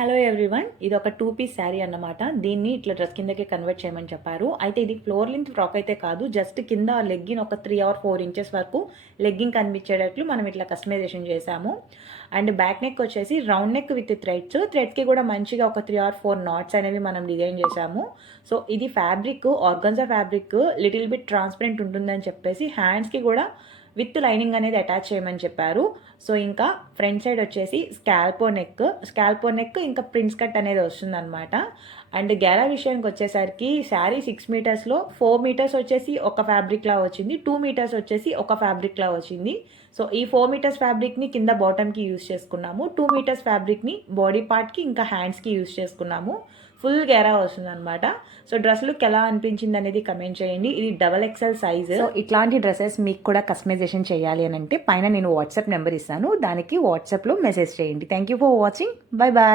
Hello everyone ఇది ఒక two piece sari అన్నమాట. దీన్ని ఇట్లా డ్రెస్ కిందకి కన్వర్ట్ చేయమని చెప్పారు. అయితే ఇది ఫ్లోర్ లెంత్ ఫ్రాక్ అయితే కాదు జస్ట్ కింద లెగ్గిన్ ఒక త్రీ ఆర్ ఫోర్ ఇంచెస్ వరకు లెగ్గింగ్ కనిపించేటట్లు మనం ఇట్లా కస్టమైజేషన్ చేసాము అండ్ బ్యాక్ నెక్ వచ్చేసి రౌండ్ నెక్ విత్ థ్రెడ్స్ థ్రెడ్కి కూడా మంచిగా ఒక త్రీ ఆర్ ఫోర్ నాట్స్ అనేవి మనం డిజైన్ చేసాము సో ఇది fabric organza fabric little bit transparent ఉంటుందని చెప్పేసి హ్యాండ్స్కి కూడా విత్ లైనింగ్ అనేది అటాచ్ చేయమని చెప్పారు. సో ఇంకా ఫ్రంట్ సైడ్ వచ్చేసి స్కాల్పో నెక్. స్కాల్పో నెక్ ఇంకా ప్రిన్స్ కట్ అనేది వస్తుందన్నమాట. అండ్ గ్యారా విషయానికి వచ్చేసరికి శారీ సిక్స్ మీటర్స్లో ఫోర్ మీటర్స్ వచ్చేసి ఒక ఫ్యాబ్రిక్లా వచ్చింది. టూ మీటర్స్ వచ్చేసి ఒక ఫ్యాబ్రిక్లా వచ్చింది. సో ఈ ఫోర్ మీటర్స్ ఫ్యాబ్రిక్ని కింద బాటమ్కి యూస్ చేసుకున్నాము. టూ మీటర్స్ ఫ్యాబ్రిక్ని బాడీ పార్ట్కి ఇంకా హ్యాండ్స్కి యూస్ చేసుకున్నాము. ఫుల్ గేరా వస్తుంది అనమాట సో డ్రెస్ లుక్ ఎలా అనిపించింది అనేది కమెంట్ చేయండి. ఇది డబల్ ఎక్సెల్ సైజ్. సో ఇట్లాంటి డ్రెస్సెస్ మీకు కూడా కస్టమైజేషన్ చేయాలి అని అంటే పైన నేను వాట్సాప్ నెంబర్ ఇస్తాను. దానికి వాట్సాప్లో మెసేజ్ చేయండి. Thank you for watching bye bye